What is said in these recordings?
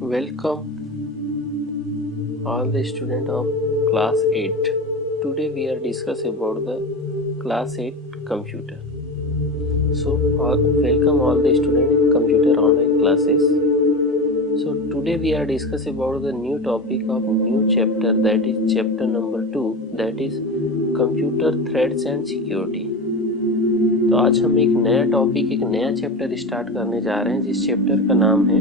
Welcome all the student of class 8. Today we are discuss about the class 8 computer. So welcome all the student in computer online classes. So today we are discuss about the new topic of new chapter, that is chapter number 2, that is computer threats and security. तो आज हम एक नया topic, एक नया chapter start करने जा रहे हैं जिस चैप्टर का नाम है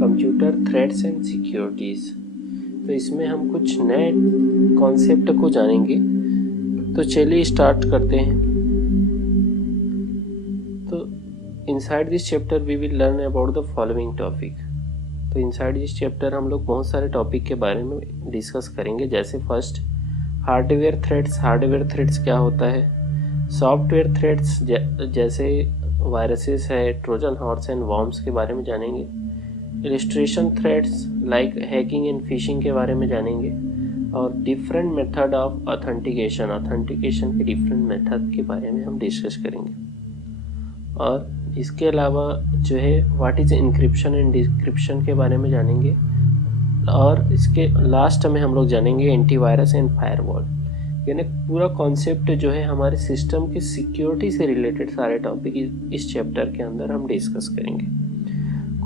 कंप्यूटर थ्रेट्स एंड सिक्योरिटीज़। तो इसमें हम कुछ नए कॉन्सेप्ट को जानेंगे। तो चलिए स्टार्ट करते हैं। तो inside this chapter we will learn about the following topic. तो इनसाइड दिस चैप्टर हम लोग बहुत सारे टॉपिक के बारे में डिस्कस करेंगे, जैसे first hardware threats. Hardware threats क्या होता है? सॉफ्टवेयर थ्रेट्स जैसे वायरसेस है, ट्रोजन हॉर्स एंड वॉर्म्स के बारे में जानेंगे। Illustration threats like hacking and fishing के बारे में जानेंगे। और डिफरेंट मेथड ऑफ ऑथेंटिकेशन के डिफरेंट मेथड के बारे में हम डिस्कस करेंगे। और इसके अलावा जो है what is encryption and decryption के बारे में जानेंगे। और इसके लास्ट में हम लोग जानेंगे एंटीवायरस एंड फायरवॉल। यानी पूरा कॉन्सेप्ट जो है हमारे सिस्टम की सिक्योरिटी से रिलेटेड सारे टॉपिक इस चैप्टर के अंदर हम डिस्कस करेंगे।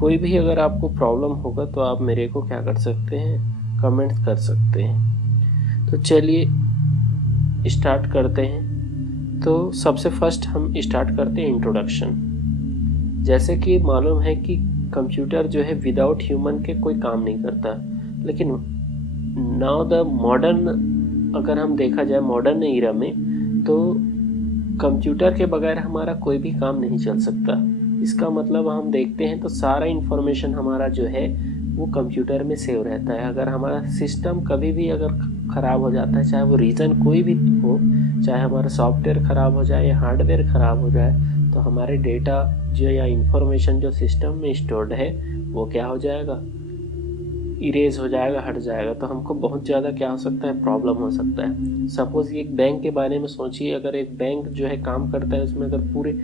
कोई भी अगर आपको प्रॉब्लम होगा तो आप मेरे को क्या कर सकते हैं, कमेंट कर सकते हैं। तो चलिए स्टार्ट करते हैं। तो सबसे फर्स्ट हम स्टार्ट करते हैं इंट्रोडक्शन। जैसे कि मालूम है कि कंप्यूटर जो है विदाउट ह्यूमन के कोई काम नहीं करता, लेकिन नाउ द मॉडर्न, अगर हम देखा जाए मॉडर्न एरा में, तो कंप्यूटर के बगैर हमारा कोई भी काम नहीं चल सकता। इसका मतलब हम देखते हैं तो सारा इन्फॉर्मेशन हमारा जो है वो कंप्यूटर में सेव रहता है। अगर हमारा सिस्टम कभी भी अगर ख़राब हो जाता है, चाहे वो रीज़न कोई भी हो, चाहे हमारा सॉफ्टवेयर ख़राब हो जाए या हार्डवेयर ख़राब हो जाए, तो हमारे डेटा जो या इन्फॉर्मेशन जो सिस्टम में स्टोर्ड है वो क्या हो जाएगा, इरेज हो जाएगा, हट जाएगा। तो हमको बहुत ज़्यादा क्या हो सकता है, प्रॉब्लम हो सकता है। सपोज़ एक बैंक के बारे में सोचिए, अगर एक बैंक जो है काम करता है, उसमें अगर पूरे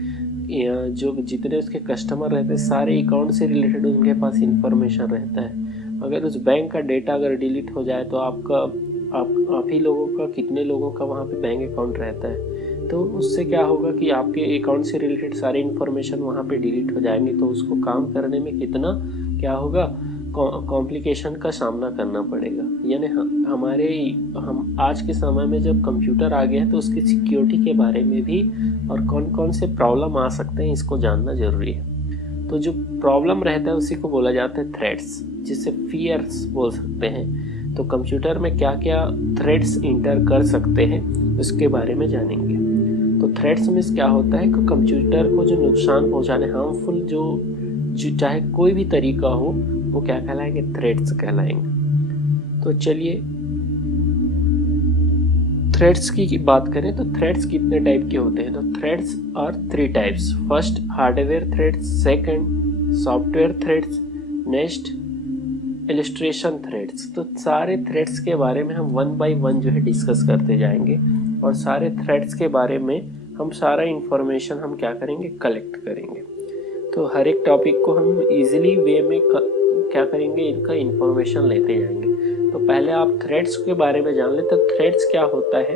जो जितने उसके कस्टमर रहते हैं सारे अकाउंट से रिलेटेड उनके पास इंफॉर्मेशन रहता है। अगर उस बैंक का डेटा अगर डिलीट हो जाए तो आप ही लोगों का, कितने लोगों का वहाँ पे बैंक अकाउंट रहता है, तो उससे क्या होगा कि आपके अकाउंट से रिलेटेड सारी इन्फॉर्मेशन वहाँ पे डिलीट हो जाएंगी। तो उसको काम करने में कितना क्या होगा, कॉम्प्लिकेशन का सामना करना पड़ेगा। यानी हम आज के समय में जब कंप्यूटर आ गया है तो उसकी सिक्योरिटी के बारे में भी और कौन कौन से प्रॉब्लम आ सकते हैं इसको जानना ज़रूरी है। तो जो प्रॉब्लम रहता है उसी को बोला जाता है थ्रेट्स, जिससे फियर्स बोल सकते हैं। तो कंप्यूटर में क्या क्या थ्रेट्स इंटर कर सकते हैं उसके बारे में जानेंगे। तो थ्रेट्स में क्या होता है कि कंप्यूटर को जो नुकसान पहुँचाने, हार्मफुल जो चाहे कोई भी तरीका हो, वो क्या कहलाएंगे, थ्रेट्स कहलाएंगे। तो चलिए थ्रेट्स की बात करें तो थ्रेट्स कितने टाइप के होते हैं। तो threats are 3 types. First hardware threats, second software threats, next illustration threats. तो सारे थ्रेट्स के बारे में हम 1 बाय 1 जो है डिस्कस करते जाएंगे, और सारे थ्रेट्स के बारे में हम सारा इंफॉर्मेशन हम क्या करेंगे, कलेक्ट करेंगे। तो हर एक टॉपिक को हम इजीली वे में क्या करेंगे, इनका इन्फॉर्मेशन लेते जाएंगे। तो पहले आप थ्रेड्स के बारे में जान ले। तो थ्रेड्स क्या होता है,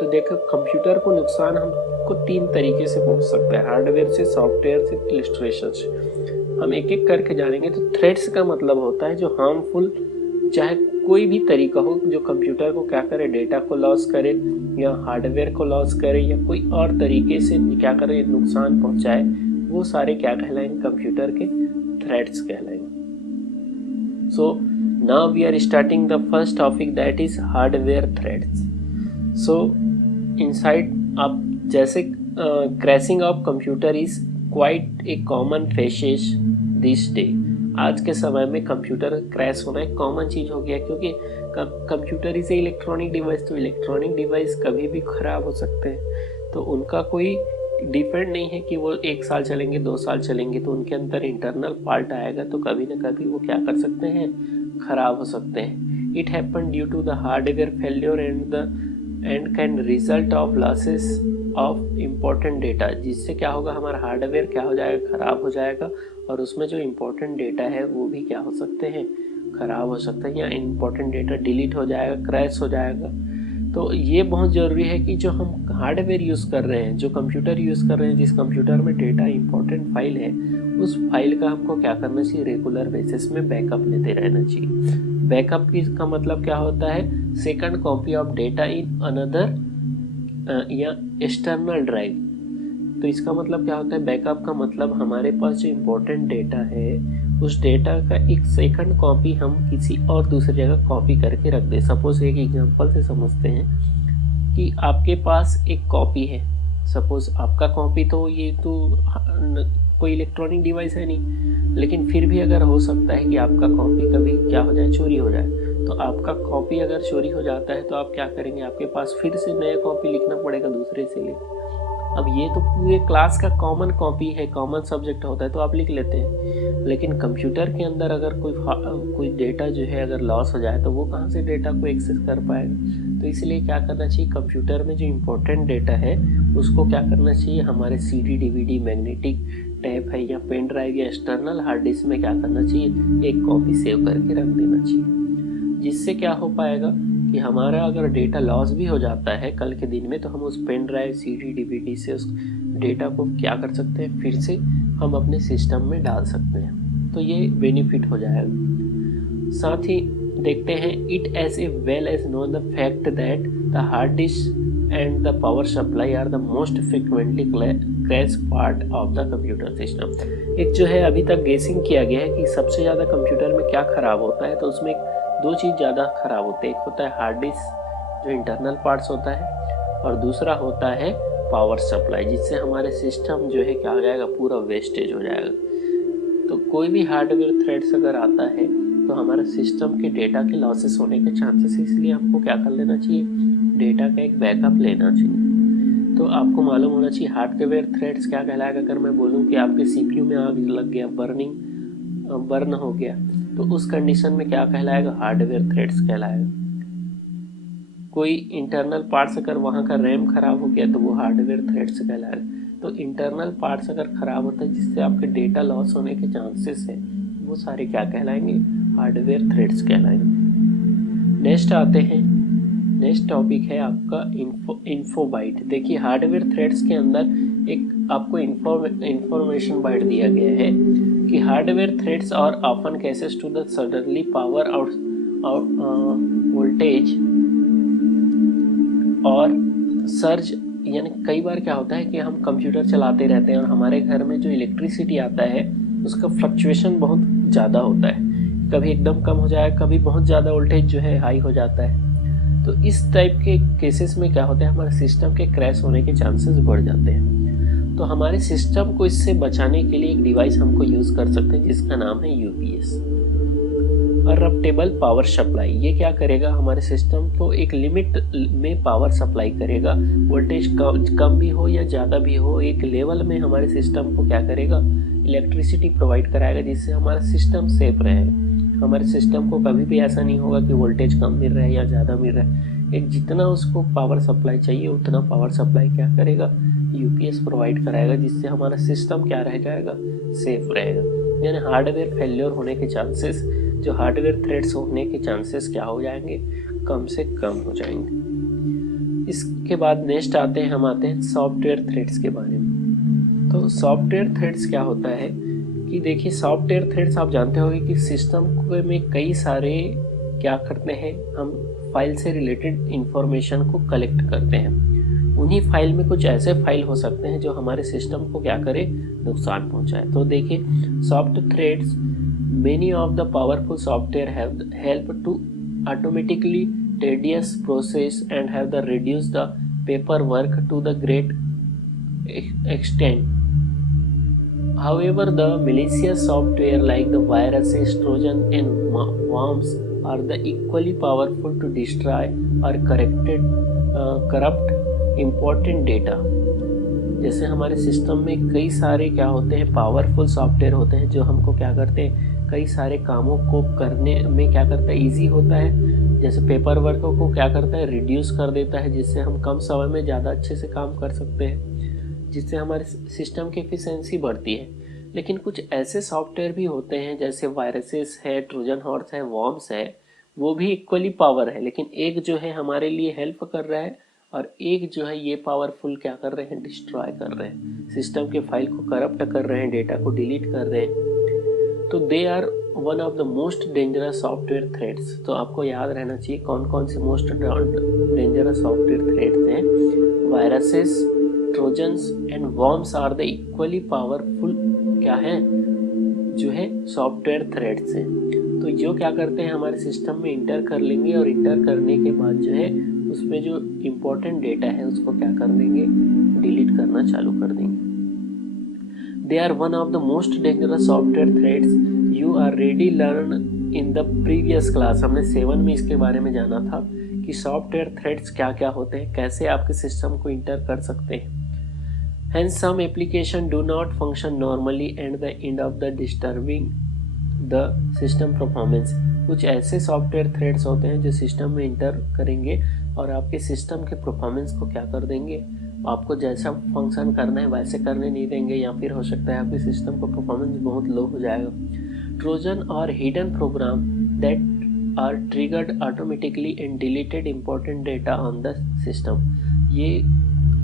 तो देखो कंप्यूटर को नुकसान हमको 3 तरीके से पहुंच सकता है, हार्डवेयर से, सॉफ्टवेयर से, इलस्ट्रेशन से। हम एक एक करके जानेंगे। तो थ्रेड्स का मतलब होता है जो हार्मफुल, चाहे कोई भी तरीका हो, जो कंप्यूटर को क्या करे, डेटा को लॉस करे या हार्डवेयर को लॉस करे या कोई और तरीके से क्या करे, नुकसान पहुँचाए, वो सारे क्या कहलाएंगे, कंप्यूटर के थ्रेट्स कहलाएंगे। So now we are starting the first topic, that is hardware threats. So inside up, जैसे crashing of computer is quite a common phase this day. आज के समय में कंप्यूटर क्रैश होना एक कॉमन चीज़ हो गया, क्योंकि कंप्यूटर इज इलेक्ट्रॉनिक डिवाइस। तो इलेक्ट्रॉनिक डिवाइस कभी भी ख़राब हो सकते हैं। तो उनका कोई डिपेंड नहीं है कि वो 1 साल चलेंगे, 2 साल चलेंगे। तो उनके अंदर इंटरनल फॉल्ट आएगा तो कभी ना कभी वो क्या कर सकते हैं, ख़राब हो सकते हैं। It happen due to the hardware failure and can result of losses of important data, जिससे क्या होगा, हमारा हार्डवेयर क्या हो जाएगा, ख़राब हो जाएगा और उसमें जो इम्पोर्टेंट डेटा है वो भी क्या हो सकते हैं, ख़राब हो सकता है, या इम्पोर्टेंट डेटा डिलीट हो जाएगा, क्रैश हो जाएगा। तो ये बहुत ज़रूरी है कि जो हम हार्डवेयर यूज़ कर रहे हैं, जो कंप्यूटर यूज़ कर रहे हैं, जिस कंप्यूटर में डेटा इम्पोर्टेंट फाइल है, उस फाइल का हमको क्या करना चाहिए, रेगुलर बेसिस में बैकअप लेते रहना चाहिए। बैकअप का मतलब क्या होता है, second copy of data in another या एक्सटर्नल ड्राइव। तो इसका मतलब क्या होता है, बैकअप का मतलब हमारे पास जो इम्पोर्टेंट डेटा है उस डेटा का एक सेकंड कॉपी हम किसी और दूसरी जगह कॉपी करके रख दें। सपोज एक एग्जांपल से समझते हैं कि आपके पास एक कॉपी है, सपोज आपका कॉपी, तो ये तो कोई इलेक्ट्रॉनिक डिवाइस है नहीं, लेकिन फिर भी अगर हो सकता है कि आपका कॉपी कभी क्या हो जाए, चोरी हो जाए। तो आपका कॉपी अगर चोरी हो जाता है तो आप क्या करेंगे, आपके पास फिर से नया कॉपी लिखना पड़ेगा दूसरे से लेकर। अब ये तो पूरे क्लास का कॉमन कॉपी है, कॉमन सब्जेक्ट होता है तो आप लिख लेते हैं, लेकिन कंप्यूटर के अंदर अगर कोई डेटा जो है अगर लॉस हो जाए तो वो कहाँ से डेटा को एक्सेस कर पाएगा। तो इसलिए क्या करना चाहिए, कंप्यूटर में जो इम्पोर्टेंट डेटा है उसको क्या करना चाहिए, हमारे CD DVD मैग्नेटिक टैप है या पेन ड्राइव या एक्सटर्नल हार्ड डिस्क में क्या करना चाहिए, एक कॉपी सेव करके रख देना चाहिए। जिससे क्या हो पाएगा कि हमारा अगर डेटा लॉस भी हो जाता है कल के दिन में, तो हम उस पेन ड्राइव CD DVD से उस डेटा को क्या कर सकते हैं, फिर से हम अपने सिस्टम में डाल सकते हैं। तो ये बेनिफिट हो जाएगा। साथ ही देखते हैं, it as a well as know the fact that the hard disk and the power supply are the most frequently crash part of the computer system. एक जो है अभी तक गेसिंग किया गया है कि सबसे ज़्यादा कंप्यूटर में क्या ख़राब होता है, तो उसमें दो चीज़ ज़्यादा ख़राब होते हैं। एक होता है हार्ड डिस्क जो इंटरनल पार्ट्स होता है, और दूसरा होता है पावर सप्लाई, जिससे हमारे सिस्टम जो है क्या हो जाएगा, पूरा वेस्टेज हो जाएगा। तो कोई भी हार्डवेयर थ्रेड्स अगर आता है तो हमारे सिस्टम के डेटा के लॉसेस होने के चांसेस है, इसलिए हमको क्या कर लेना चाहिए, डेटा का एक बैकअप लेना चाहिए। तो आपको मालूम होना चाहिए हार्डवेयर थ्रेड्स क्या कहलाएगा। अगर मैं बोलूँ कि आपके CPU में आग लग गया, बर्न हो गया, तो उस कंडीशन में क्या कहलाएगा, हार्डवेयर थ्रेड्स कहलाएगा। कोई इंटरनल पार्ट्स अगर वहाँ का रैम खराब हो गया तो वो हार्डवेयर थ्रेड्स कहलाएगा। तो इंटरनल पार्ट्स अगर खराब होता है जिससे आपके डेटा लॉस होने के चांसेस है, वो सारे क्या कहलाएंगे, हार्डवेयर थ्रेड्स कहलाएंगे। नेक्स्ट आते हैं, नेक्स्ट टॉपिक है आपका इन्फो बाइट। देखिए हार्डवेयर थ्रेड्स के अंदर एक आपको इंफॉर्मेशन बाइट दिया गया है कि हार्डवेयर थ्रेड्स और often cases to the suddenly power out voltage और सर्ज। यानी कई बार क्या होता है कि हम कंप्यूटर चलाते रहते हैं और हमारे घर में जो इलेक्ट्रिसिटी आता है उसका फ्लक्चुएशन बहुत ज़्यादा होता है, कभी एकदम कम हो जाए, कभी बहुत ज़्यादा वोल्टेज जो है हाई हो जाता है। तो इस टाइप के केसेस में क्या होता है, हमारे सिस्टम के क्रैश होने के चांसेस बढ़ जाते हैं। तो हमारे सिस्टम को इससे बचाने के लिए एक डिवाइस हमको यूज़ कर सकते हैं जिसका नाम है UPS, इंटरप्टेबल पावर सप्लाई। ये क्या करेगा, हमारे सिस्टम को एक लिमिट में पावर सप्लाई करेगा, वोल्टेज कम भी हो या ज़्यादा भी हो, एक लेवल में हमारे सिस्टम को क्या करेगा, इलेक्ट्रिसिटी प्रोवाइड कराएगा, जिससे हमारा सिस्टम सेफ रहेगा। हमारे सिस्टम को कभी भी ऐसा नहीं होगा कि वोल्टेज कम मिल रहा है या ज़्यादा मिल रहा है। एक जितना उसको पावर सप्लाई चाहिए उतना पावर सप्लाई क्या करेगा, UPS प्रोवाइड कराएगा, जिससे हमारा सिस्टम क्या रह जाएगा, सेफ रहेगा। यानी हार्डवेयर फेल्योर होने के चांसेस, जो हार्डवेयर थ्रेड्स होने के चांसेस क्या हो जाएंगे, कम से कम हो जाएंगे। इसके बाद नेक्स्ट आते हैं सॉफ्टवेयर थ्रेड्स के बारे में। तो सॉफ्टवेयर थ्रेड्स क्या होता है कि देखिए, सॉफ्टवेयर थ्रेड्स आप जानते होंगे कि सिस्टम में कई सारे क्या करते हैं, हम फाइल से रिलेटेड इंफॉर्मेशन को कलेक्ट करते हैं। उन्हीं फाइल में कुछ ऐसे फाइल हो सकते हैं जो हमारे सिस्टम को क्या करे, नुकसान पहुंचाए। तो देखिए, soft threads many of the powerful software have help to automatically tedious process and have the reduce the paperwork to the great extent. However, the malicious software like the viruses, trojan and worms are the equally powerful to destroy or corrupt important data. जैसे हमारे system में कई सारे क्या होते हैं, powerful software होते हैं जो हमको क्या करते हैं, कई सारे कामों को करने में क्या करता है, ईजी होता है। जैसे पेपर वर्क को क्या करता है, रिड्यूस कर देता है, जिससे हम कम समय में ज़्यादा अच्छे से काम कर सकते हैं, जिससे हमारे सिस्टम की एफिशिएंसी बढ़ती है। लेकिन कुछ ऐसे सॉफ्टवेयर भी होते हैं जैसे वायरसेस है, ट्रोजन हॉर्स है, वॉर्म्स है, वो भी इक्वली पावर है, लेकिन एक जो है हमारे लिए हेल्प कर रहा है और एक जो है ये पावरफुल क्या कर रहे हैं, डिस्ट्रॉय कर रहे हैं, सिस्टम के फाइल को करप्ट कर रहे हैं, डेटा को डिलीट कर रहे हैं। तो they are one of the most dangerous software threats. तो आपको याद रहना चाहिए कौन कौन से मोस्ट डेंजरस सॉफ्टवेयर थ्रेट्स हैं। Viruses, trojans and worms are the equally powerful क्या है, जो है सॉफ्टवेयर थ्रेट्स हैं। तो जो क्या करते हैं, हमारे सिस्टम में इंटर कर लेंगे और इंटर करने के बाद जो है उसमें जो इम्पोर्टेंट डेटा है उसको क्या कर देंगे, डिलीट करना चालू कर देंगे। They are one of the most dangerous software threats you already learn in the previous class. हमने 7 में इसके बारे में जाना था कि सॉफ्टवेयर थ्रेट्स क्या क्या होते हैं, कैसे आपके सिस्टम को इंटर कर सकते हैं। Hence some application do not function normally and the end of the disturbing the system performance। कुछ ऐसे सॉफ्टवेयर थ्रेड्स होते हैं जो सिस्टम में इंटर करेंगे और आपके सिस्टम के परफॉर्मेंस को क्या कर देंगे, आपको जैसा फंक्शन करना है वैसे करने नहीं देंगे, या फिर हो सकता है आपके सिस्टम का परफॉर्मेंस बहुत लो हो जाएगा। ट्रोजन और hidden program that are triggered automatically and deleted important data on the system. ये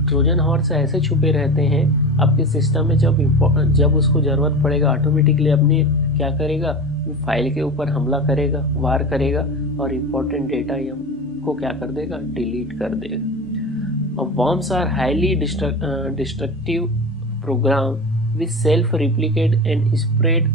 ट्रोजन हॉर्स ऐसे छुपे रहते हैं आपके सिस्टम में, जब उसको ज़रूरत पड़ेगा ऑटोमेटिकली अपने क्या करेगा, फाइल के ऊपर हमला करेगा, वार करेगा और इम्पोर्टेंट डेटा को क्या कर देगा, डिलीट कर देगा। और worms are highly destructive program which self replicate and spread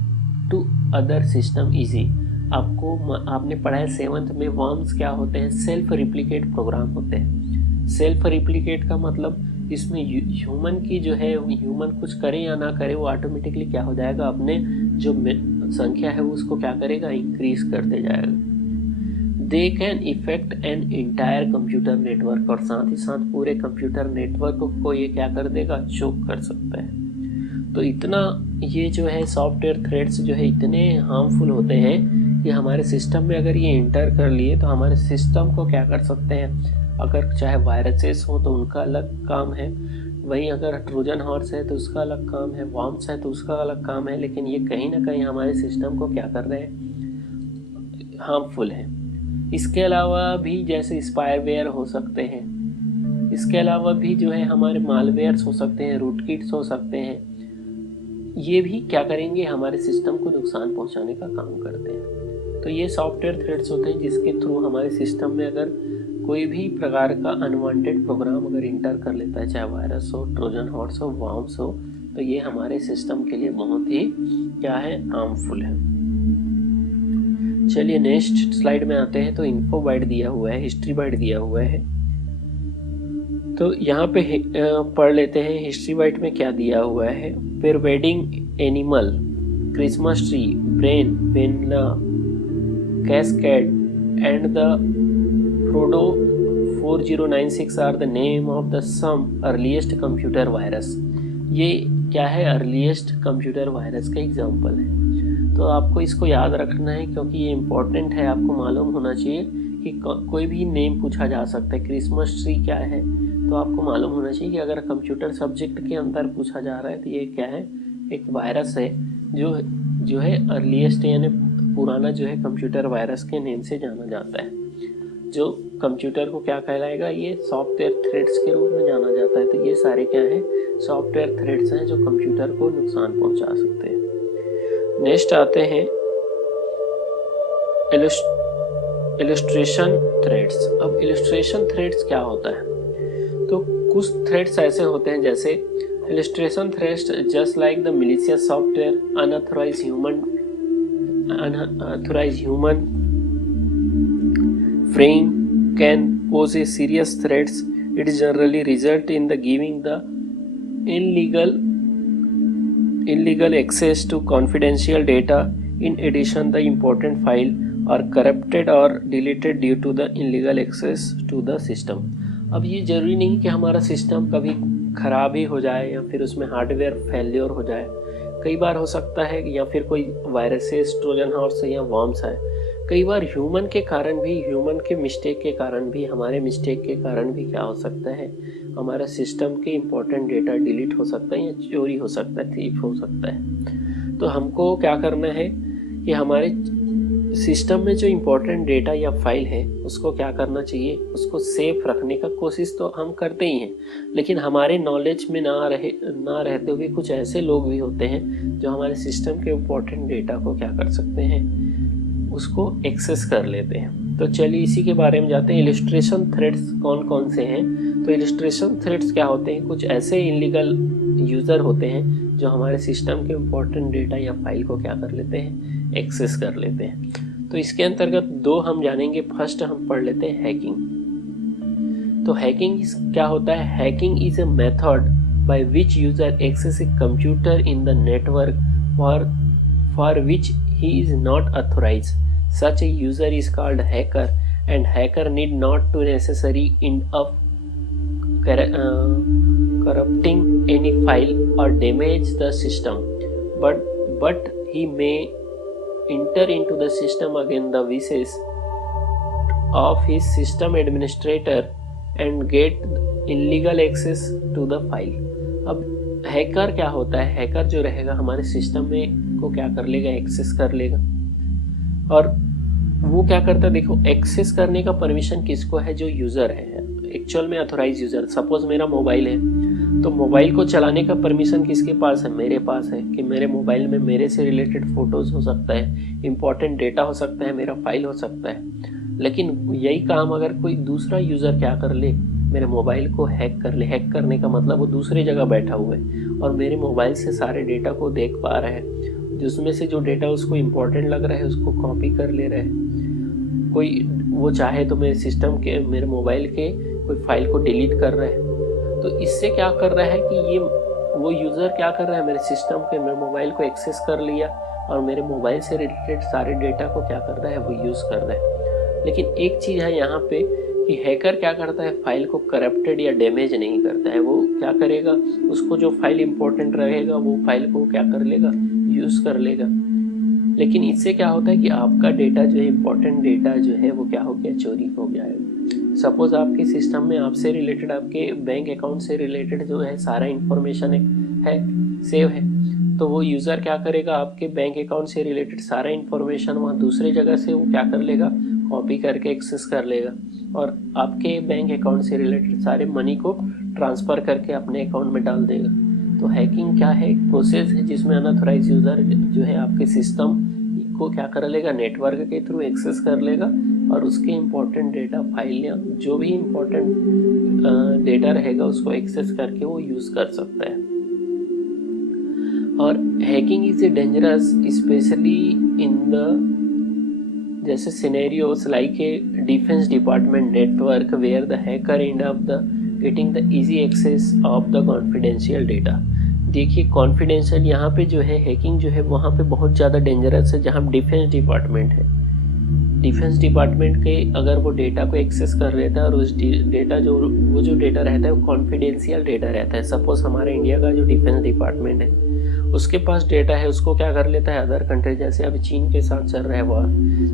to other system easy. आपने पढ़ा है 7th में, वॉर्म्स क्या होते हैं, सेल्फ रिप्लिकेट प्रोग्राम होते हैं। सेल्फ रिप्लिकेट का मतलब इसमें ह्यूमन की जो है, ह्यूमन कुछ करे या ना करे, वो ऑटोमेटिकली क्या हो जाएगा, अपने जो संख्या है उसको क्या करेगा, इंक्रीज करते जाएगा। They can effect an entire computer network, और साथ ही साथ पूरे कंप्यूटर नेटवर्क को ये क्या कर देगा, चोक कर सकता है। तो इतना ये जो है सॉफ्टवेयर थ्रेड्स जो है इतने हार्मफुल होते हैं कि हमारे सिस्टम में अगर ये इंटर कर लिए तो हमारे सिस्टम को क्या कर सकते हैं, अगर चाहे वायरसेस हो तो उनका अलग काम है, वहीं अगर ट्रोजन हॉर्स है तो उसका अलग काम है, वॉर्म्स है तो उसका अलग काम है, लेकिन ये कहीं ना कहीं हमारे सिस्टम को क्या कर रहे हैं, हार्मफुल है। इसके अलावा भी जैसे स्पायरवेयर हो सकते हैं, इसके अलावा भी जो है हमारे मालवेयर्स हो सकते हैं, रूटकिट्स हो सकते हैं, ये भी क्या करेंगे, हमारे सिस्टम को नुकसान पहुंचाने का काम करते हैं। तो ये सॉफ्टवेयर थ्रेड्स होते हैं जिसके थ्रू हमारे सिस्टम में अगर कोई भी प्रकार का अनवांटेड प्रोग्राम अगर इंटर कर लेता है, चाहे वायरस हो, ट्रोजन हॉर्स हो, वॉर्म्स हो, तो ये हमारे सिस्टम के लिए बहुत ही क्या है, हार्मफुल है। चलिए नेक्स्ट स्लाइड में आते हैं। तो इन्फो बाइट दिया हुआ है, हिस्ट्री बाइट दिया हुआ है, तो यहाँ पे पढ़ लेते हैं हिस्ट्री बाइट में क्या दिया हुआ है। फिर wedding animal, Christmas tree, brain, vanilla, cascade and the Proto 4096 are the name of the some earliest computer virus। ये क्या है, अर्लीस्ट कंप्यूटर वायरस का एग्जाम्पल है। तो आपको इसको याद रखना है क्योंकि ये इम्पोर्टेंट है, आपको मालूम होना चाहिए कि कोई भी नेम पूछा जा सकता है। क्रिसमस ट्री क्या है, तो आपको मालूम होना चाहिए कि अगर कंप्यूटर सब्जेक्ट के अंदर पूछा जा रहा है तो ये क्या है, एक वायरस है जो है अर्लीस्ट यानी पुराना जो है कंप्यूटर वायरस के नेम से जाना जाता है, जो कंप्यूटर को क्या कहलाएगा, ये सॉफ्टवेयर थ्रेड्स के रूप में जाना जाता है। तो ये सारे क्या हैं, सॉफ्टवेयर थ्रेड्स हैं जो कंप्यूटर को नुकसान पहुंचा सकते हैं। नेक्स्ट आते हैं इलस्ट्रेशन थ्रेड्स। अब इलस्ट्रेशन थ्रेड्स क्या होता है, तो कुछ थ्रेड्स ऐसे होते हैं जैसे illustration threads just like the malicious software, unauthorised human frame can pose a serious threats. It generally result in the giving the illegal access to confidential data. In addition, the important file are corrupted or deleted due to the illegal access to the system। अब ये जरूरी नहीं कि हमारा system कभी खराब ही हो जाए या फिर उसमें हार्डवेयर फेल्योर हो जाए, कई बार हो सकता है, या फिर कोई वायरसेस, ट्रोजन हॉर्स या वॉर्म्स है। कई बार ह्यूमन के कारण भी, ह्यूमन के मिस्टेक के कारण भी, हमारे मिस्टेक के कारण भी क्या हो सकता है, हमारा सिस्टम के इम्पोर्टेंट डेटा डिलीट हो सकता है या चोरी हो सकता है, थीफ हो सकता है। तो हमको क्या करना है कि हमारे सिस्टम में जो इम्पोर्टेंट डेटा या फाइल है उसको क्या करना चाहिए, उसको सेफ रखने का कोशिश तो हम करते ही हैं, लेकिन हमारे नॉलेज में ना रहते हुए कुछ ऐसे लोग भी होते हैं जो हमारे सिस्टम के इम्पोर्टेंट डेटा को क्या कर सकते हैं, उसको एक्सेस कर लेते हैं। तो चलिए इसी के बारे में जाते हैं। इलस्ट्रेशन थ्रेड्स कौन कौन से हैं? तो इलस्ट्रेशन थ्रेड्स क्या होते हैं? कुछ ऐसे इलीगल यूज़र होते हैं जो हमारे सिस्टम के इम्पोर्टेंट डेटा या फाइल को क्या कर लेते हैं, एक्सेस कर लेते हैं। तो इसके अंतर्गत दो हम जानेंगे। फर्स्ट हम पढ़ लेते हैं हैकिंग। तो हैकिंग क्या होता है? Hacking is a method by which user access a computer in the network for which he is not authorise. Such a user is called hacker, and hacker need not to necessarily end up corrupting any file or damage the system, but he may enter into the system against the wishes of his system administrator and get illegal access to the file. अब hacker क्या होता है? Hacker जो रहेगा हमारे system में को क्या कर लेगा, एक्सेस कर लेगा। और वो क्या करता है, देखो एक्सेस करने का परमिशन किसको है? जो यूज़र है, एक्चुअल में अथोराइज यूज़र। सपोज मेरा मोबाइल है, तो मोबाइल को चलाने का परमिशन किसके पास है? मेरे पास है, कि मेरे मोबाइल में मेरे से रिलेटेड फ़ोटोज़ हो सकता है, इम्पॉर्टेंट डेटा हो सकता है, मेरा फाइल हो सकता है। लेकिन यही काम अगर कोई दूसरा यूज़र क्या कर ले, मेरे मोबाइल को हैक कर ले। हैक करने का मतलब वो दूसरी जगह बैठा हुआ है और मेरे मोबाइल से सारे डेटा को देख पा रहा है, जिसमें से जो डेटा उसको इम्पोर्टेंट लग रहा है उसको कॉपी कर ले रहा है। कोई वो चाहे तो मेरे सिस्टम के, मेरे मोबाइल के कोई फाइल को डिलीट कर रहा है। तो इससे क्या कर रहा है कि ये वो यूज़र क्या कर रहा है, मेरे सिस्टम के, मेरे मोबाइल को एक्सेस कर लिया और मेरे मोबाइल से रिलेटेड सारे डेटा को क्या कर रहा है, वो यूज़ कर रहा है। लेकिन एक चीज़ है यहाँ पे कि हैकर क्या करता है, फाइल को करप्टेड या डैमेज नहीं करता है। वो क्या करेगा, उसको जो फाइल इम्पोर्टेंट रहेगा वो फाइल को क्या कर लेगा, यूज़ कर लेगा। लेकिन इससे क्या होता है कि आपका डेटा जो है, इम्पोर्टेंट डेटा जो है वो क्या हो गया, चोरी हो गया है। सपोज आपके सिस्टम में आपसे रिलेटेड, आपके बैंक अकाउंट से रिलेटेड जो है सारा इन्फॉर्मेशन है सेव है, तो वो यूज़र क्या करेगा, आपके बैंक अकाउंट से रिलेटेड सारा इन्फॉर्मेशन वहाँ दूसरे जगह से वो क्या कर लेगा, कॉपी करके एक्सेस कर लेगा और आपके बैंक अकाउंट से रिलेटेड सारे मनी को ट्रांसफ़र करके अपने अकाउंट में डाल देगा। तो हैकिंग क्या है, एक प्रोसेस है जिसमें अनऑथराइज यूज़र जो है आपके सिस्टम को क्या कर लेगा, नेटवर्क के थ्रू एक्सेस कर लेगा और उसके इम्पोर्टेंट डेटा, फाइल या जो भी इम्पोर्टेंट डेटा रहेगा उसको एक्सेस करके वो यूज़ कर सकता है। और hacking is a dangerous specially in the जैसे scenarios like a defence department network where the hacker and of the getting the easy access of the confidential data. देखिए कॉन्फिडेंशियल यहाँ पे जो है हैकिंग जो है वहाँ पे बहुत ज़्यादा डेंजरस है। जहाँ डिफेंस डिपार्टमेंट है, डिफेंस डिपार्टमेंट के अगर वो डेटा को एक्सेस कर लेता है और उस डेटा जो वो जो डेटा रहता है वो कॉन्फिडेंशियल डेटा रहता है। सपोज हमारे इंडिया का जो डिफेंस डिपार्टमेंट है उसके पास डेटा है, उसको क्या कर लेता है अदर कंट्री, जैसे अभी चीन के साथ चल रहा है वॉर,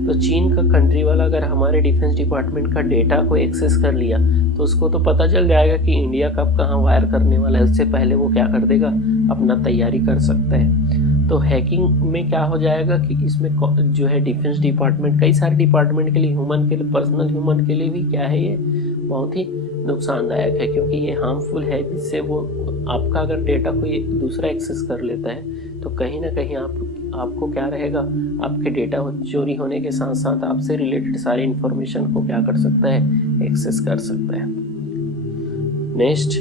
तो चीन का कंट्री वाला अगर हमारे डिफेंस डिपार्टमेंट का डेटा को एक्सेस कर लिया तो उसको तो पता चल जाएगा कि इंडिया कब कहाँ वायर करने वाला है। उससे पहले वो क्या कर देगा, अपना तैयारी कर सकता है। तो हैकिंग में क्या हो जाएगा कि इसमें जो है डिफेंस डिपार्टमेंट, कई सारे डिपार्टमेंट के लिए, ह्यूमन के लिए, पर्सनल ह्यूमन के लिए भी क्या है, ये बहुत ही नुकसानदायक है क्योंकि ये हार्मफुल है। जिससे वो आपका अगर डेटा कोई दूसरा एक्सेस कर लेता है तो कहीं ना कहीं आपको क्या रहेगा, आपके डेटा चोरी होने के साथ साथ आपसे रिलेटेड सारे इन्फॉर्मेशन को क्या कर सकता है, एक्सेस कर सकता है। नेक्स्ट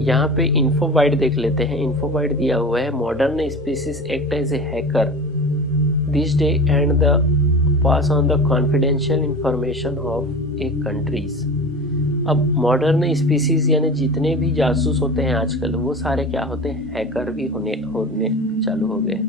यहाँ पे इन्फोवाइड देख लेते हैं। इन्फोवाइड दिया हुआ है, modern species act as a hacker this day and the pass on the confidential information of a countries. अब मॉडर्न स्पीसीज यानी जितने भी जासूस होते हैं आजकल वो सारे क्या होते हैं, हैकर भी होने चालू हो गए।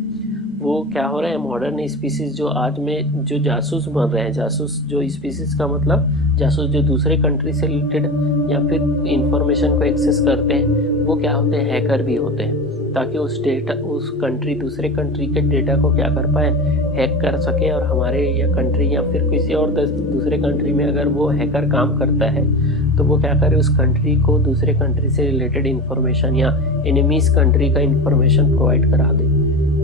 वो क्या हो रहा है, मॉडर्न स्पीसीज जो आज में जो जासूस बन रहे हैं, जासूस जो स्पीसीज का मतलब जासूस जो दूसरे कंट्री से रिलेटेड या फिर इंफॉर्मेशन को एक्सेस करते हैं, वो क्या होते हैं, हैकर भी होते हैं, ताकि उस कंट्री, दूसरे कंट्री के डेटा को क्या कर पाए, हैक कर सके और हमारे या कंट्री या फिर किसी और दूसरे कंट्री में अगर वो हैकर काम करता है तो वो क्या करे, उस कंट्री को दूसरे कंट्री से रिलेटेड इन्फॉर्मेशन या एनिमीज कंट्री का इन्फॉर्मेशन प्रोवाइड करा दे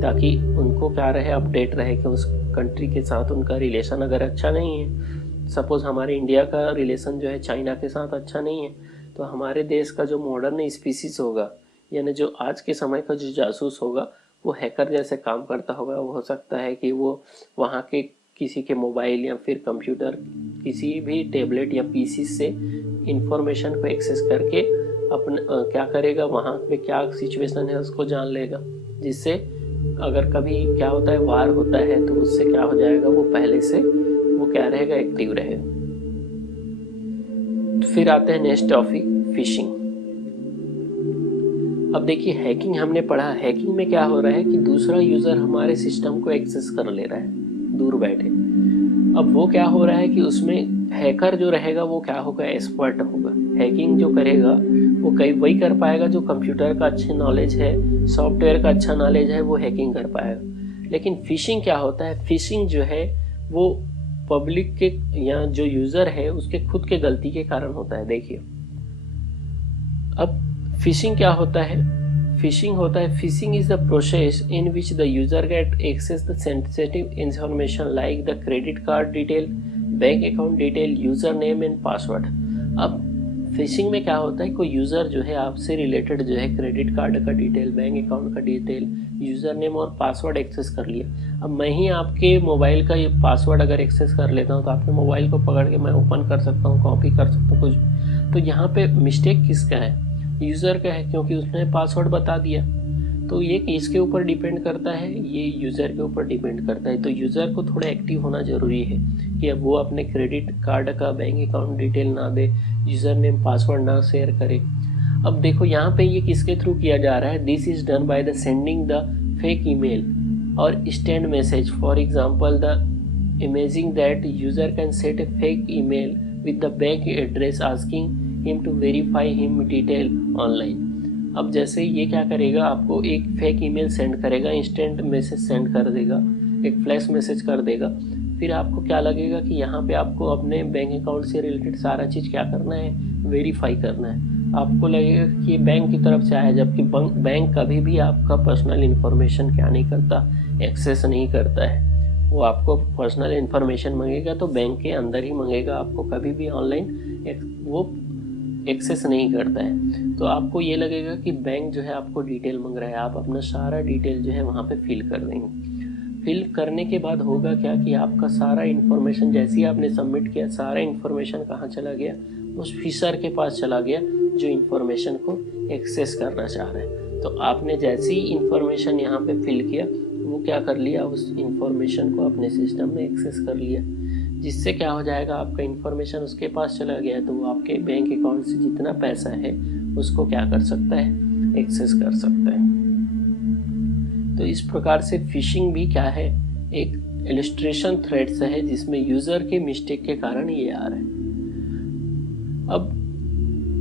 ताकि उनको क्या रहे, अपडेट रहे कि उस कंट्री के साथ उनका रिलेशन अगर अच्छा नहीं है, सपोज़ हमारे इंडिया का रिलेशन जो है चाइना के साथ अच्छा नहीं है, तो हमारे देश का जो मॉडर्न स्पीसीज होगा, यानी जो आज के समय का जो जासूस होगा, वो हैकर जैसे काम करता होगा। वो हो सकता है कि वो वहाँ के किसी के मोबाइल या फिर कंप्यूटर, किसी भी टैबलेट या पीसी से इंफॉर्मेशन को एक्सेस करके अपना क्या करेगा, वहाँ पे क्या सिचुएशन है उसको जान लेगा, जिससे अगर कभी क्या होता है, वार होता है, तो उससे क्या हो जाएगा, वो पहले से वो क्या रहेगा, एक्टिव रहेगा। फिर आते हैं नेक्स्ट टॉपिक, फिशिंग। अब देखिए, हैकिंग हमने पढ़ा। हैकिंग में क्या हो रहा है कि दूसरा यूजर हमारे सिस्टम को एक्सेस कर ले रहा है दूर बैठे। अब वो क्या हो रहा है कि उसमें हैकर जो रहेगा वो क्या होगा, एक्सपर्ट होगा। हैकिंग जो करेगा वो वही कर पाएगा जो कंप्यूटर का अच्छे नॉलेज है, सॉफ्टवेयर का अच्छा नॉलेज है, वो हैकिंग कर पाएगा। लेकिन फिशिंग क्या होता है, फिशिंग जो है वो पब्लिक के या जो यूजर है उसके खुद के गलती के कारण होता है। देखिए, अब फिशिंग क्या होता है, फिशिंग होता है, phishing is the process in which the user get access the sensitive information like the credit card detail, bank account detail, user name and password. अब फिशिंग में क्या होता है, कोई यूजर जो है आपसे रिलेटेड जो है क्रेडिट कार्ड का डिटेल, बैंक अकाउंट का डिटेल, यूजर नेम और पासवर्ड एक्सेस कर लिया। अब मैं ही आपके मोबाइल का ये पासवर्ड अगर एक्सेस कर लेता हूँ तो आपके मोबाइल को पकड़ के मैं ओपन कर सकता हूँ, कॉपी कर सकता हूँ कुछ। तो यहाँ पे मिस्टेक किसका है, यूज़र का है, क्योंकि उसने पासवर्ड बता दिया। तो ये किसके ऊपर डिपेंड करता है, ये यूज़र के ऊपर डिपेंड करता है। तो यूज़र को थोड़ा एक्टिव होना ज़रूरी है कि अब वो अपने क्रेडिट कार्ड का बैंक अकाउंट डिटेल ना दे, यूज़र नेम पासवर्ड ना शेयर करे। अब देखो यहाँ पे ये किसके थ्रू किया जा रहा है, this is done by the sending the fake email और stand message. For example, the imagining that user can set a fake email with the bank address asking him to verify him detail online। अब जैसे ये क्या करेगा, आपको एक fake email send करेगा, instant message send कर देगा, एक फ्लैश मैसेज कर देगा। फिर आपको क्या लगेगा कि यहाँ पे आपको अपने बैंक अकाउंट से रिलेटेड सारा चीज़ क्या करना है, वेरीफाई करना है। आपको लगेगा कि ये बैंक की तरफ से आया, जबकि बैंक कभी भी आपका पर्सनल इन्फॉर्मेशन क्या नहीं करता, एक्सेस नहीं करता है। वो आपको पर्सनल इन्फॉर्मेशन मांगेगा तो बैंक के अंदर ही मांगेगा, आपको कभी भी ऑनलाइन वो एक्सेस नहीं करता है। तो आपको ये लगेगा कि बैंक जो है आपको डिटेल मांग रहा है, आप अपना सारा डिटेल जो है वहाँ पे फिल कर देंगे। फिल करने के बाद होगा क्या कि आपका सारा इन्फॉर्मेशन जैसे ही आपने सबमिट किया, सारा इन्फॉर्मेशन कहाँ चला गया, उस फिशर के पास चला गया जो इन्फॉर्मेशन को एक्सेस करना चाह रहा है। तो आपने जैसे ही इन्फॉर्मेशन यहाँ पे फिल किया, वो क्या कर लिया, उस इन्फॉर्मेशन को अपने सिस्टम में एक्सेस कर लिया, जिससे क्या हो जाएगा, आपका इन्फॉर्मेशन उसके पास चला गया तो वो आपके बैंक अकाउंट से जितना पैसा है उसको क्या कर सकता है, एक्सेस कर सकता है। तो इस प्रकार से फिशिंग भी क्या है, एक इलस्ट्रेशन थ्रेड्स है जिसमें यूज़र के मिस्टेक के कारण ये आ रहा है। अब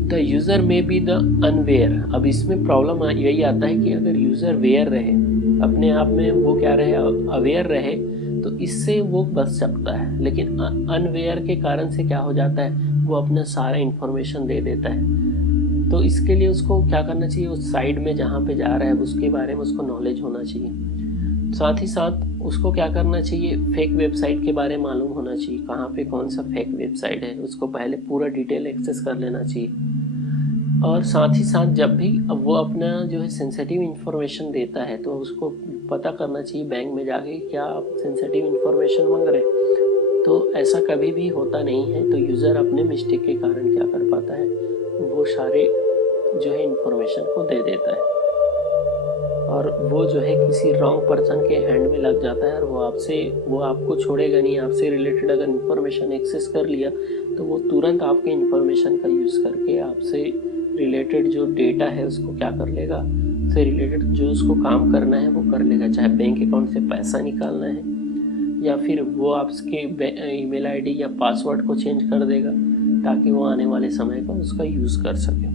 द यूज़र में बी द अनवेयर। अब इसमें प्रॉब्लम यही आता है कि अगर यूज़र वेयर रहे, अपने आप में वो क्या रहे, अवेयर रहे, तो इससे वो बच सकता है। लेकिन अनवेयर के कारण से क्या हो जाता है, वो अपना सारा इन्फॉर्मेशन दे देता है। तो इसके लिए उसको क्या करना चाहिए, उस साइड में जहाँ पे जा रहा है उसके बारे में उसको नॉलेज होना चाहिए। साथ ही साथ उसको क्या करना चाहिए, फेक वेबसाइट के बारे में मालूम होना चाहिए, कहाँ पे कौन सा फेक वेबसाइट है उसको पहले पूरा डिटेल एक्सेस कर लेना चाहिए। और साथ ही साथ जब भी अब वो अपना जो है सेंसिटिव इन्फॉर्मेशन देता है तो उसको पता करना चाहिए बैंक में जाके क्या आप सेंसिटिव इन्फॉर्मेशन मांग रहे हैं। तो ऐसा कभी भी होता नहीं है। तो यूज़र अपने मिस्टेक के कारण क्या कर पाता है, वो सारे जो है इन्फॉर्मेशन को दे देता है और वो जो है किसी रॉन्ग पर्सन के हैंड में लग जाता है और वो आपको छोड़ेगा नहीं। आपसे रिलेटेड अगर इन्फॉर्मेशन एक्सेस कर लिया तो वो तुरंत आपके इन्फॉर्मेशन का यूज़ करके आपसे रिलेटेड जो डेटा है उसको क्या कर लेगा, से रिलेटेड जो उसको काम करना है वो कर लेगा। चाहे बैंक अकाउंट से पैसा निकालना है या फिर वो आपके ईमेल आईडी या पासवर्ड को चेंज कर देगा ताकि वो आने वाले समय का उसका यूज़ कर सके।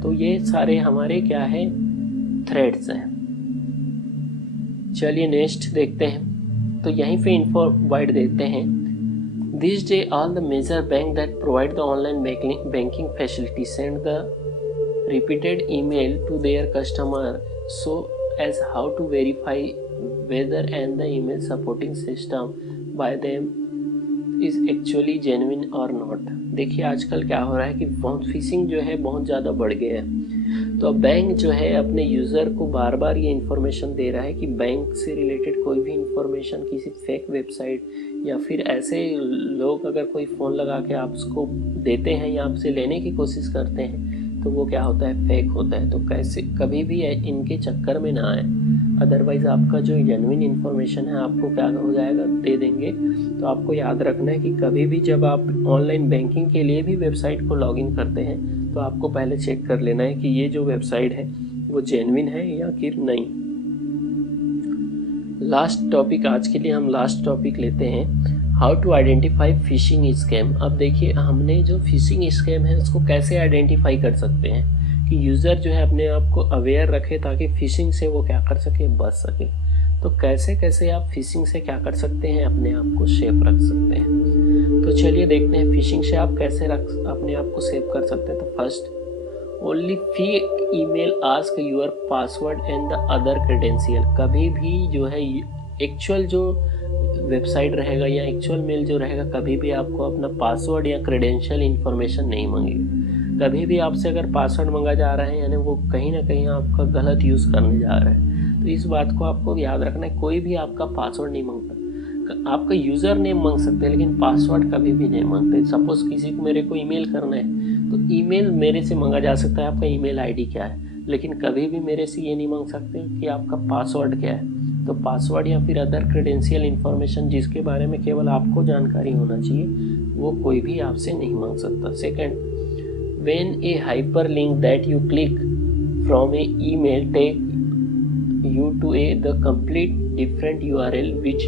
तो ये सारे हमारे क्या है, थ्रेड्स हैं। चलिए नेक्स्ट देखते हैं। तो यहीं पे इन्फो वाइड देते हैं। This day, all the major banks that provide the online banking facility send the repeated email to their customer so as how to verify whether and the email supporting system by them is actually genuine or not। देखिए आजकल क्या हो रहा है कि बहुत fishing जो है बहुत ज़्यादा बढ़ गया है। तो अब बैंक जो है अपने यूज़र को बार बार ये इन्फॉर्मेशन दे रहा है कि बैंक से रिलेटेड कोई भी इन्फॉर्मेशन किसी फेक वेबसाइट या फिर ऐसे लोग अगर कोई फ़ोन लगा के आपको देते हैं या आपसे लेने की कोशिश करते हैं तो वो क्या होता है, फेक होता है। तो कैसे कभी भी इनके चक्कर में ना आए, अदरवाइज़ आपका जो जेन्युइन इन्फॉर्मेशन है आपको क्या हो जाएगा, दे देंगे। तो आपको याद रखना है कि कभी भी जब आप ऑनलाइन बैंकिंग के लिए भी वेबसाइट को लॉगिन करते हैं तो आपको पहले चेक कर लेना है कि ये जो वेबसाइट है वो जेन्युइन है या फिर नहीं। लास्ट टॉपिक, आज के लिए हम लास्ट टॉपिक लेते हैं, how to identify phishing scam. अब देखिए हमने जो फिशिंग स्कैम है उसको कैसे आइडेंटिफाई कर सकते हैं कि यूज़र जो है अपने आप को अवेयर रखे ताकि फिशिंग से वो क्या कर सके, बच सके। तो कैसे कैसे आप फिशिंग से क्या कर सकते हैं, अपने आप को सेफ रख सकते हैं। तो चलिए देखते हैं फिशिंग से आप कैसे अपने आप को सेफ कर सकते हैं। तो first, only fake email ask your password and the other credential. कभी भी जो है एक्चुअल जो वेबसाइट रहेगा या एक्चुअल मेल जो रहेगा, कभी भी आपको अपना पासवर्ड या क्रेडेंशियल इन्फॉर्मेशन नहीं मांगेगा। कभी भी आपसे अगर पासवर्ड मांगा जा रहा है यानी वो कहीं ना कहीं आपका गलत यूज़ करने जा रहा है। तो इस बात को आपको याद रखना है, कोई भी आपका पासवर्ड नहीं मांगता। आपका यूज़र नेम मांग सकते हैं लेकिन पासवर्ड कभी भी नहीं मांगते। सपोज़ किसी को मेरे को ईमेल करना है तो ईमेल मेरे से मांगा जा सकता है आपका ईमेल आईडी क्या है, लेकिन कभी भी मेरे से ये नहीं मांग सकते कि आपका पासवर्ड क्या है। तो पासवर्ड या फिर अदर क्रेडेंशियल इन्फॉर्मेशन जिसके बारे में केवल आपको जानकारी होना चाहिए वो कोई भी आपसे नहीं मांग सकता। Second, when a hyper link that you click from a email take you to the complete different URL which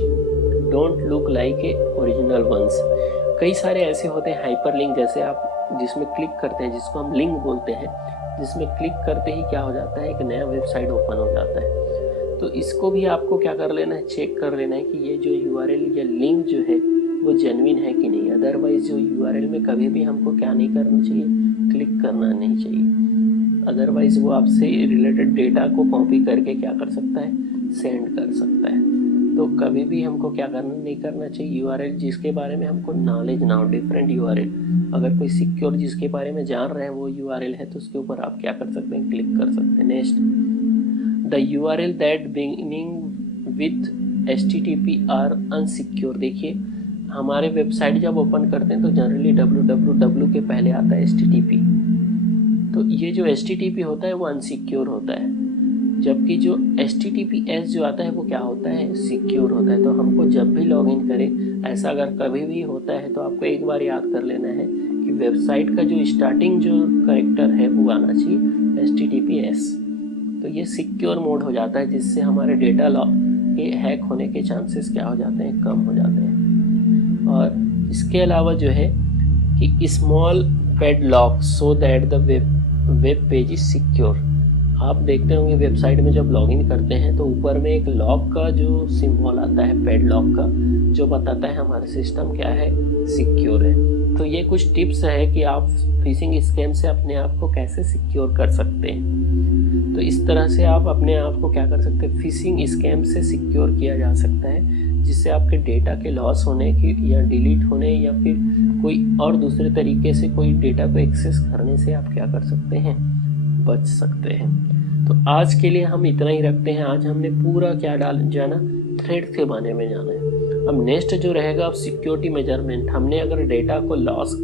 don't look like a original ones। कई सारे ऐसे होते हैं हाइपर लिंक, जैसे आप जिसमें क्लिक करते हैं जिसको हम लिंक बोलते हैं, जिसमें क्लिक करते ही क्या हो जाता है, एक नया वेबसाइट ओपन हो जाता है। तो इसको भी आपको क्या कर लेना है, चेक कर लेना है कि ये जो URL या लिंक जो है वो जेन्युइन है कि नहीं। अदरवाइज जो URL में कभी भी हमको क्या नहीं करना चाहिए, क्लिक करना नहीं चाहिए। अदरवाइज वो आपसे रिलेटेड डेटा को कॉपी करके क्या कर सकता है, सेंड कर सकता है। तो कभी भी हमको क्या करना नहीं करना चाहिए, URL जिसके बारे में हमको नॉलेज ना हो, डिफरेंट URL, अगर कोई सिक्योर जिसके बारे में जान रहे हैं वो URL है तो उसके ऊपर आप क्या कर सकते हैं, क्लिक कर सकते हैं। Next, the URL that beginning with HTTP are unsecure. देखिए हमारे वेबसाइट जब ओपन करते हैं तो जनरली www के पहले आता है HTTP। तो ये जो HTTP होता है वो अनसिक्योर होता है, जबकि जो HTTPS जो आता है वो क्या होता है, सिक्योर होता है। तो हमको जब भी लॉगिन करें, ऐसा अगर कभी भी होता है तो आपको एक बार याद कर लेना है कि वेबसाइट का जो स्टार्टिंग जो कैरेक्टर है वो आना चाहिए HTTPS। तो ये सिक्योर मोड हो जाता है जिससे हमारे डेटा के हैक होने के चांसेस क्या हो जाते हैं, कम हो जाते हैं। और इसके अलावा जो है कि small padlock so that the web page is secure. आप देखते होंगे वेबसाइट में जब लॉगिन करते हैं तो ऊपर में एक लॉक का जो सिंबल आता है, पैडलॉक का, जो बताता है हमारा सिस्टम क्या है, सिक्योर है। तो ये कुछ टिप्स है कि आप फिशिंग स्कैम से अपने आप को कैसे सिक्योर कर सकते हैं। तो इस तरह से आप अपने आप को क्या कर सकते हैं, फिशिंग स्कैम से सिक्योर किया जा सकता है, जिससे आपके डेटा के लॉस होने की या डिलीट होने या फिर कोई और दूसरे तरीके से कोई डेटा को एक्सेस करने से आप क्या कर सकते हैं, बच सकते हैं। तो आज के लिए हम इतना ही रखते हैं। आज हमने पूरा क्या जाना, थ्रेड के बारे में जाना है। अब नेक्स्ट जो रहेगा अब सिक्योरिटी मेजरमेंट। हमने अगर डेटा को लॉस,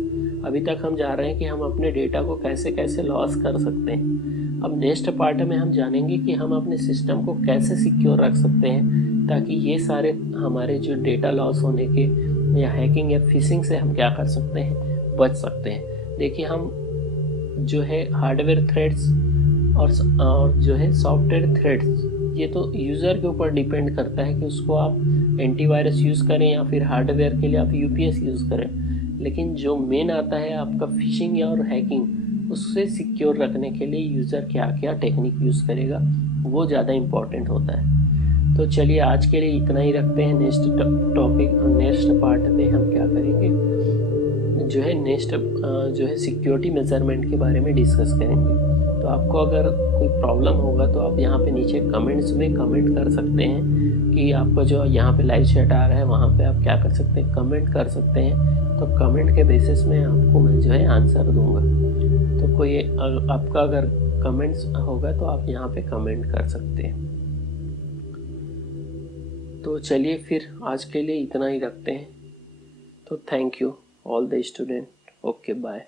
अभी तक हम जा रहे हैं कि हम अपने डेटा को कैसे कैसे लॉस कर सकते हैं। अब नेक्स्ट पार्ट में हम जानेंगे कि हम अपने सिस्टम को कैसे सिक्योर रख सकते हैं ताकि ये सारे हमारे जो डेटा लॉस होने के या हैकिंग या फिशिंग से हम क्या कर सकते हैं, बच सकते हैं। देखिए हम जो है हार्डवेयर थ्रेड्स और जो है सॉफ्टवेयर थ्रेड्स, ये तो यूज़र के ऊपर डिपेंड करता है कि उसको आप एंटीवायरस यूज़ करें या फिर हार्डवेयर के लिए आप UPS यूज़ करें। लेकिन जो मेन आता है आपका फिशिंग या और हैकिंग, उससे सिक्योर रखने के लिए यूज़र क्या क्या टेक्निक यूज़ करेगा वो ज़्यादा इम्पॉर्टेंट होता है। तो चलिए आज के लिए इतना ही रखते हैं। नेक्स्ट टॉपिक, नेक्स्ट पार्ट में हम क्या करेंगे, जो है नेक्स्ट जो है सिक्योरिटी मेजरमेंट के बारे में डिस्कस करेंगे। तो तो आपको अगर कोई प्रॉब्लम होगा तो आप यहाँ पे नीचे कमेंट्स में कमेंट कर सकते हैं कि आपको जो यहाँ पे लाइव चैट आ रहा है वहाँ पे आप क्या कर सकते हैं, कमेंट कर सकते हैं। तो कमेंट के बेसिस में आपको मैं जो है आंसर दूंगा। तो कोई आपका अगर कमेंट्स होगा तो आप यहाँ पे कमेंट कर सकते हैं। तो चलिए फिर आज के लिए इतना ही रखते हैं। तो thank you all the student. Okay bye.